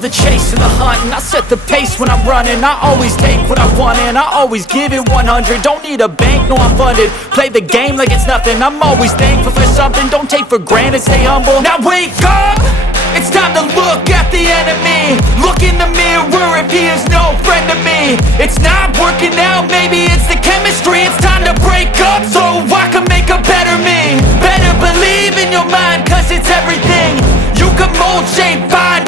love the chase and the hunt, and I set the pace when I'm running. I always take what I want and I always give it 100. Don't need a bank, no I'm funded. Play the game like it's nothing. I'm always thankful for something. Don't take for granted, stay humble. Now wake up! It's time to look at the enemy. Look in the mirror if he is no friend to me. It's not working out, maybe it's the chemistry. It's time to break up so I can make a better me. Better believe in your mind, cause it's everything. You can mold, shape, find